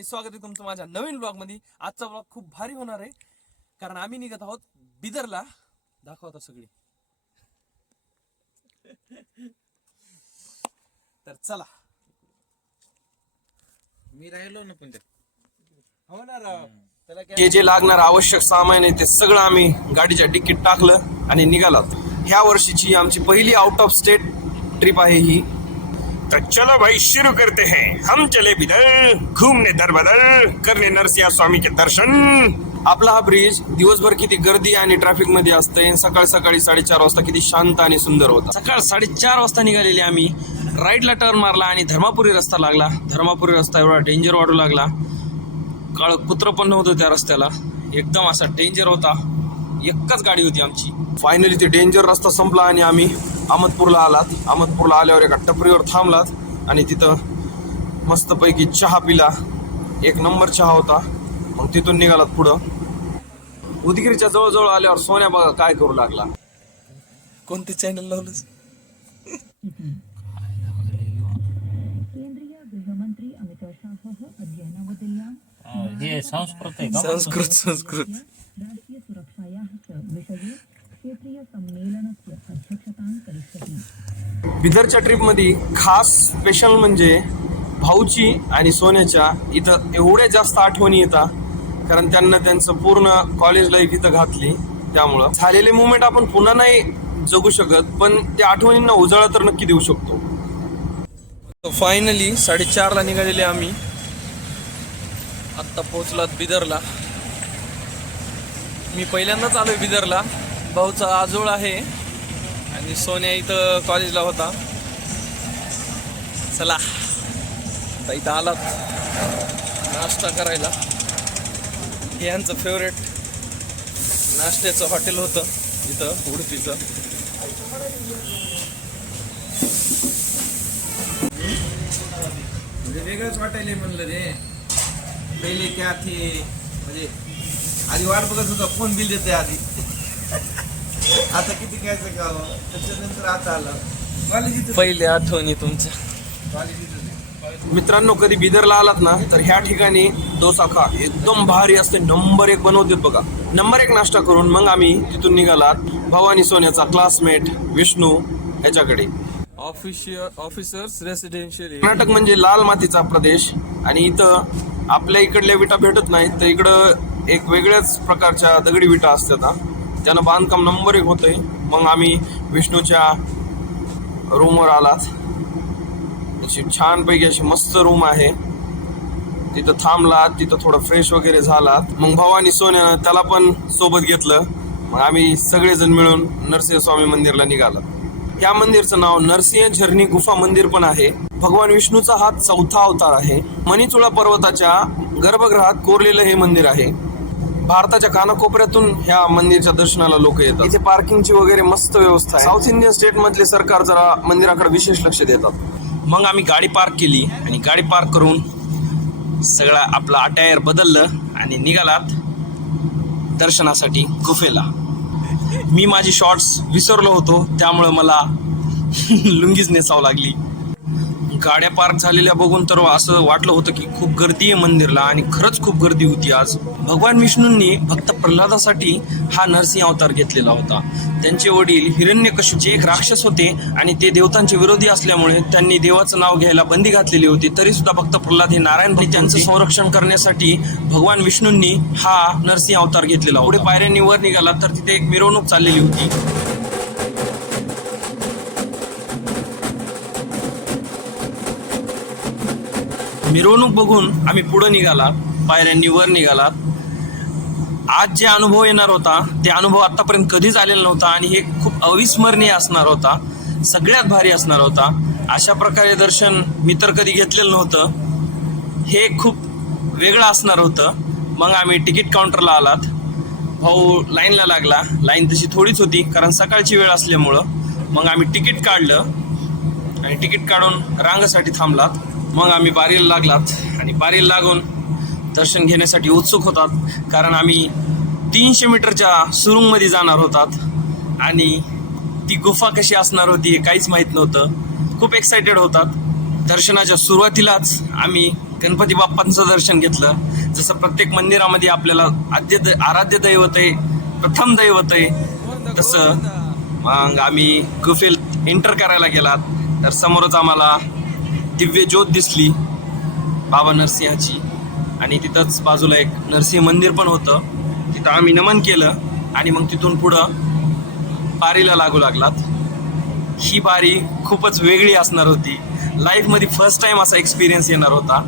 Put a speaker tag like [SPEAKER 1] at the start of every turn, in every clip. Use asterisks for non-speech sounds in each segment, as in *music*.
[SPEAKER 1] आणि स्वागत आहे तुमचं माझ्या नवीन ब्लॉगमध्ये. आजचा ब्लॉग खूप भारी होणार आहे. कारण आम्ही निघत आहोत बिदरला. दाखवता सगळी. तर चला.
[SPEAKER 2] मी राहिलो ना पण
[SPEAKER 1] हो ना राव. त्याला
[SPEAKER 3] जे जे लागणार आवश्यक सामान आहे ते सगळं आम्ही गाडीच्या तिकीट टाकलं आणि निघालात ह्या वर्षीची आमची पहिली आउट ऑफ स्टेट ट्रिप आहे ही.
[SPEAKER 4] तो चलो भाई शुरू करते हैं। हम चले बिदर घूमने दर बदर करने नरसिंह स्वामी के दर्शन।
[SPEAKER 3] आपला हा ब्रिज दिवसभर किती गर्दी आणि ट्रॅफिकमध्ये असते सकाळी सकाळी साडेचार वाजता किती शांत आणि सुंदर होता.
[SPEAKER 1] सकाळ साडेचार वाजता निघालेली आम्ही. राईटला टर्न मारला आणि धर्मापुरी रस्ता लागला. धर्मापुरी रस्ता एवढा डेंजर वाटू लागला. काळ कुत्र पण नव्हतं त्या रस्त्याला. एकदम असा डेंजर होता. एकच गाडी होती आमची.
[SPEAKER 3] फायनली ते डेंजर रस्ता संपला आणि आम्ही अहमदपूरला आलात. अहमदपूरला आल्यावर एका टपरीवर थांबलात आणि तिथं मस्तपैकी चहा पिला. एक नंबर चहा होता. मग तिथून निघालात पुढं. उदगीरच्या जवळजवळ आल्यावर सोन्या बघा काय करू लागला.
[SPEAKER 1] कोणते चॅनल लावलंस
[SPEAKER 5] केंद्रीय गृहमंत्री अमित शाह अद्य नवदिल्ल्यां
[SPEAKER 2] हे संस्कृत
[SPEAKER 1] संस्कृत.
[SPEAKER 3] बिदरच्या ट्रिपमध्ये खास स्पेशल म्हणजे भाऊची आणि सोन्याच्या इथं एवढ्या जास्त आठवणी येतात. कारण त्यांना त्यांचं पूर्ण कॉलेज लाईफ इथं घातली. त्यामुळं झालेले मुवमेंट आपण पुन्हा नाही जगू शकत पण त्या आठवणींना उजाळा तर नक्की देऊ शकतो.
[SPEAKER 1] फायनली साडेचारला निघालेले आम्ही. आत्ता पोहोचलात बिदरला. मी पहिल्यांदाच आलोय बिदरला. भाऊचा आजोळ आहे. आणि सोन्या इथं कॉलेजला होता. चला. आता इथं आलात नाश्ता करायला. हे यांचं फेवरेट नाश्त्याचं हॉटेल होतं इथं उडपीचं
[SPEAKER 2] म्हणजे वेगळंच वाटायला म्हणलं रे. पहिले त्या थे म्हणजे आधी वाट बघत होता फोन बिल देते आधी? आता किती घ्यायचं? त्याच्यानंतर आता आलं. कॉलेज इथं
[SPEAKER 1] पहिले आठवणी तुमच्या.
[SPEAKER 2] कॉलेज इथं
[SPEAKER 3] मित्रांनो कधी बिदरला आलात ना तर ह्या ठिकाणी डोसा खा. एकदम भारी असते. नंबर एक बनवतात बघा. नंबर एक नाश्ता करून मग आम्ही तिथून निघालात. आणि सोन्याचा क्लासमेट विष्णू ह्याच्याकडे.
[SPEAKER 1] ऑफिशियल ऑफिसर्स रेसिडेन्शियल
[SPEAKER 3] कर्नाटक म्हणजे लाल मातीचा प्रदेश. आणि इथं आपल्या इकडल्या विटा भेटत नाहीत. तर इकडं एक वेगळ्याच प्रकारच्या दगडी विटा असतात हा. त्यानं बांधकाम नंबर एक होतंय मग आम्ही विष्णूच्या रूमवर आलात. अशी छानपैकी अशी मस्त रूम आहे. तिथं थांबलात तिथं थोडं फ्रेश वगैरे झालात. मग भवानी सोन्यानं त्याला पण सोबत घेतलं. मग आम्ही सगळेजण मिळून नरसिंह स्वामी मंदिरला निघालात या मंदिरचं नाव नरसिंह झरणी गुफा मंदिर पण आहे. भगवान विष्णूचा हा चौथा अवतार आहे. मणिचुळा पर्वताच्या गर्भगृहात कोरलेलं हे मंदिर आहे. भारताच्या कानाकोपऱ्यातून ह्या मंदिरच्या दर्शनाला लोक येतात. इथे पार्किंगची वगैरे मस्त व्यवस्था आहे. साऊथ इंडियन स्टेट मधले सरकार जरा मंदिराकडे विशेष लक्ष देतात.
[SPEAKER 1] मग आम्ही गाडी पार्क केली आणि गाडी पार्क करून सगळं आपलं अटायर बदललं आणि निघालात दर्शनासाठी गुफेला. मी माझी शॉर्ट्स विसरलो होतो त्यामुळं मला *laughs* लुंगीच नेसावं लागली. गाड्या पार्क झालेल्या बघून तर असं वाटलं होतं की खूप गर्दी आहे मंदिरला आणि खरंच खूप गर्दी होती आज. भगवान विष्णूंनी भक्त प्रल्हादासाठी हा नरसिंह अवतार घेतलेला होता. त्यांचे वडील हिरण्यकशिपूचे एक राक्षस होते आणि ते देवतांचे विरोधी असल्यामुळे त्यांनी देवाचं नाव घ्यायला बंदी घातलेली होती. तरी सुद्धा भक्त प्रल्हाद हे नारायण त्यांचं संरक्षण करण्यासाठी भगवान विष्णूंनी हा नरसिंह अवतार घेतलेला पुढे पायऱ्यांनी वर निघाला तर तिथे एक मिरवणूक चाललेली होती. मिरवणूक बघून आम्ही पुढं निघाला पायऱ्यांनी वर निघालात. आज जे अनुभव येणार होता ते अनुभव आतापर्यंत कधीच आलेला नव्हता आणि हे खूप अविस्मरणीय असणार होता. सगळ्यात भारी असणार होता. अशा प्रकारे दर्शन मी तर कधी घेतलेलं नव्हतं. हे खूप वेगळं असणार होतं. मग आम्ही तिकीट काउंटरला आलात. भाऊ लाईनला लागला. लाईन तशी थोडीच होती कारण सकाळची वेळ असल्यामुळं. मग आम्ही तिकीट काढलं आणि तिकीट काढून रांगसाठी थांबलात. मग आम्ही बारीला लागलात आणि बारीला लागून दर्शन घेण्यासाठी उत्सुक होतात कारण आम्ही तीनशे मीटरच्या सुरुंगमध्ये जाणार होतात. आणि ती गुफा कशी असणार होती हे काहीच माहीत नव्हतं. खूप एक्सायटेड होतात. दर्शनाच्या सुरुवातीलाच आम्ही गणपती बाप्पांचं दर्शन घेतलं. जसं प्रत्येक मंदिरामध्ये आपल्याला आद्य द आराध्य दैवत आहे प्रथम दैवत आहे तसं मग आम्ही गुफेल एंटर करायला गेलात. तर समोरच आम्हाला दिव्य ज्योत दिसली बाबा नरसिंहाची. आणि तिथंच बाजूला एक नरसिंह मंदिर पण होतं. तिथं आम्ही नमन केलं आणि मग तिथून पुढं बारीला लागू लागलात. ही बारी खूपच वेगळी असणार होती. लाईफमध्ये फर्स्ट टाइम असा एक्सपिरियन्स येणार होता.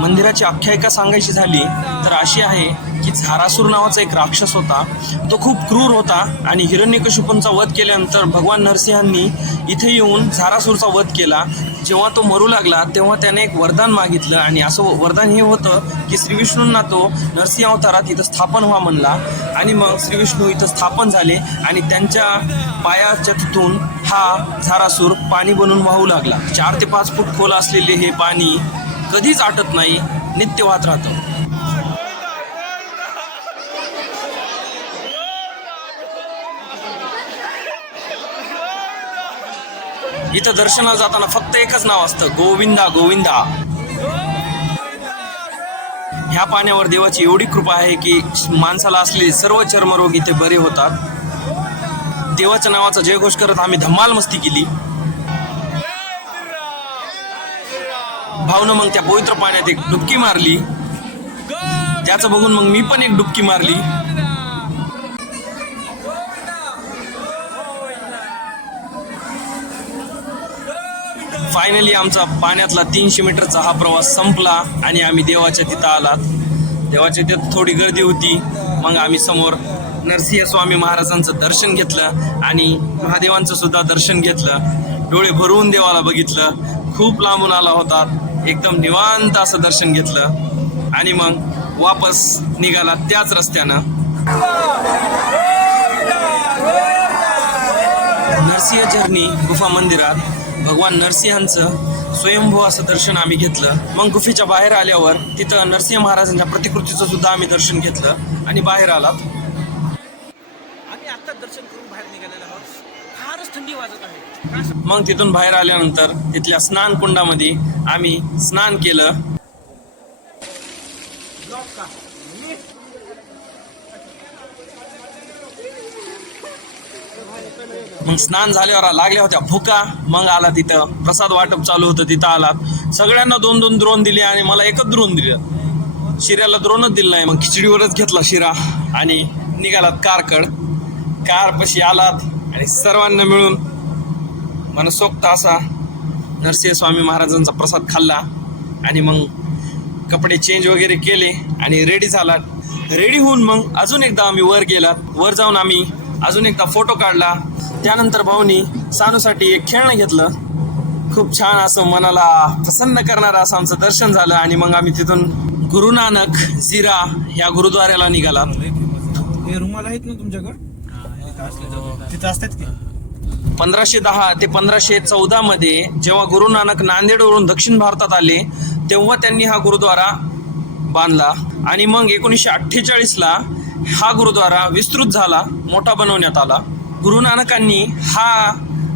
[SPEAKER 1] मंदिराची आख्यायिका सांगायची झाली तर अशी आहे की झारासूर नावाचा एक राक्षस होता. तो खूप क्रूर होता आणि हिरण्यकशिपूंचा वध केल्यानंतर भगवान नरसिंहांनी इथे येऊन झारासूरचा वध केला. जेव्हा तो मरू लागला तेव्हा त्याने एक वरदान मागितलं आणि असं वरदान हे होतं की श्रीविष्णूंना तो नरसिंह अवतारात इथं स्थापन व्हा म्हणला आणि मग श्रीविष्णू इथं स्थापन झाले आणि त्यांच्या पायाच्या तिथून हा झारासूर पाणी बनून वाहू लागला. चार ते पाच फूट खोल असलेले हे पाणी कधीच आटत नाही नित्य वाहत राहतं. इथं दर्शनाला जाताना फक्त एकच नाव असतं गोविंदा गोविंदा. ह्या पाण्यावर देवाची एवढी कृपा आहे की माणसाला असलेले सर्व चर्मरोग इथे बरे होतात. देवाच्या नावाचा जयघोष करत आम्ही धम्माल मस्ती केली. भावनं मग त्या पवित्र पाण्यात एक डुबकी मारली. त्याचं बघून मग मी पण एक डुबकी मारली. फायनली आमचा पाण्यातला तीनशे मीटरचा हा प्रवास संपला आणि आम्ही देवाच्या तिथं आलात. देवाच्या तिथं थोडी गर्दी होती. मग आम्ही समोर नरसिंह स्वामी महाराजांचं दर्शन घेतलं आणि महादेवांचं सुद्धा दर्शन घेतलं. डोळे भरून देवाला बघितलं. खूप लांबून आला होता. एकदम निवांत असं दर्शन घेतलं. आणि मग वापस निघाला त्याच रस्त्यानं. नरसिंह झरणी गुफा मंदिरात भगवान नरसिंहांचं स्वयंभू असं दर्शन आम्ही घेतलं. मग गुफेच्या बाहेर आल्यावर तिथं नरसिंह महाराजांच्या प्रतिकृतीचं सुद्धा आम्ही दर्शन घेतलं आणि बाहेर आलात.
[SPEAKER 6] आम्ही आता दर्शन थंडी वाजत आहे.
[SPEAKER 1] मग तिथून बाहेर आल्यानंतर तिथल्या स्नान कुंडामध्ये आम्ही स्नान केलं. मग स्नान झाल्यावर लागल्या होत्या भुका. मग आला तिथं प्रसाद वाटप चालू होतं तिथं आलात. सगळ्यांना दोन दोन द्रोण दिले आणि मला एकच द्रोण दिलं. शिऱ्याला द्रोणच दिलं नाही मग खिचडीवरच घेतला शिरा आणि निघालात कारकड. कार पशी आलात. आणि सर्वांना मिळून मनसोक्त असा नरसिंह स्वामी महाराजांचा प्रसाद खाल्ला आणि मग कपडे चेंज वगैरे केले आणि रेडी झालात रेडी होऊन मग अजून एकदा आम्ही वर गेलात. वर जाऊन आम्ही अजून एकदा फोटो काढला. त्यानंतर भाऊनी सानूसाठी एक खेळणं घेतलं. खूप छान असं मनाला प्रसन्न करणारं असं आमचं दर्शन झालं आणि मग आम्ही तिथून गुरु नानक झिरा या गुरुद्वाऱ्याला निघाला
[SPEAKER 2] हे रुमाल आहेत ना तुमच्याकडे? तिथं असतात की?
[SPEAKER 1] पंधराशे दहा ते पंधराशे चौदा मध्ये जेव्हा गुरु नानक नांदेडवरून दक्षिण भारतात आले तेव्हा त्यांनी हा गुरुद्वारा बांधला आणि मग एकोणीसशे अठ्ठेचाळीस ला हा गुरुद्वारा विस्तृत झाला मोठा बनवण्यात आला. गुरु नानकांनी हा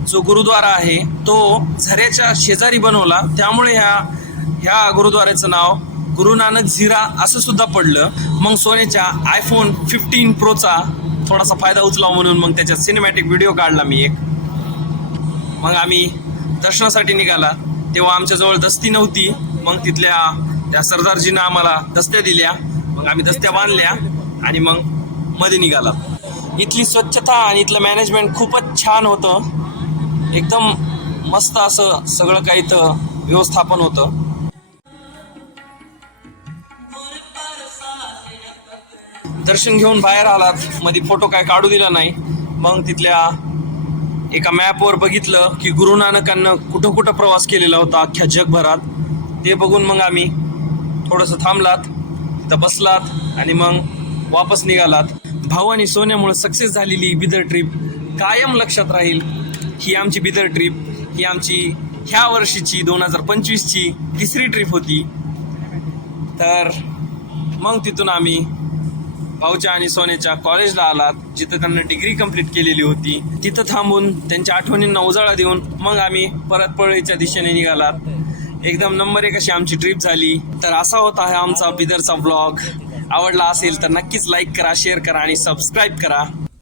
[SPEAKER 1] जो गुरुद्वारा आहे तो झऱ्याच्या शेजारी बनवला. त्यामुळे ह्या ह्या गुरुद्वाऱ्याचं नाव गुरु नानक झिरा असं सुद्धा पडलं. मग सोन्याच्या आयफोन फिफ्टीन प्रोचा थोडासा फायदा उचलावा म्हणून मग त्याच्यात सिनेमॅटिक व्हिडिओ काढला मी एक. मग आम्ही दर्शनासाठी निघाला. तेव्हा आमच्याजवळ दस्ती नव्हती. मग तिथल्या त्या सरदारजीनं आम्हाला दस्त्या दिल्या. मग आम्ही दस्त्या बांधल्या आणि मग मध्ये निघाला. इथली स्वच्छता आणि इथलं मॅनेजमेंट खूपच छान होतं. एकदम मस्त असं सगळं काही इथं व्यवस्थापन होतं. दर्शन घेऊन बाहेर आलात. मध्ये फोटो काय काढू दिला नाही. मग तिथल्या एका मॅपवर बघितलं की गुरु नानकांना कुठं कुठं प्रवास केलेला होता अख्ख्या जगभरात. ते बघून मग आम्ही थोडंसं थांबलात. तिथं बसलात आणि मग वापस निघालात. भाऊ आणि सोन्यामुळे सक्सेस झालेली बिदर ट्रिप कायम लक्षात राहील. ही आमची बिदर ट्रिप ही आमची ह्या वर्षीची दोन हजार पंचवीसची तिसरी ट्रिप होती. तर मग तिथून आम्ही भाऊच्या आणि सोन्याच्या कॉलेजला आलात जिथं त्यांना डिग्री कंप्लीट केलेली होती. तिथं थांबून त्यांच्या आठवणींना उजाळा देऊन मग आम्ही परत पळीच्या दिशेने निघालात. एकदम नंबर एक अशी आमची ट्रिप झाली. तर असा होता हा आमचा बिदरचा ब्लॉग आवडला असेल तर नक्कीच लाईक करा शेअर करा आणि सबस्क्राईब करा.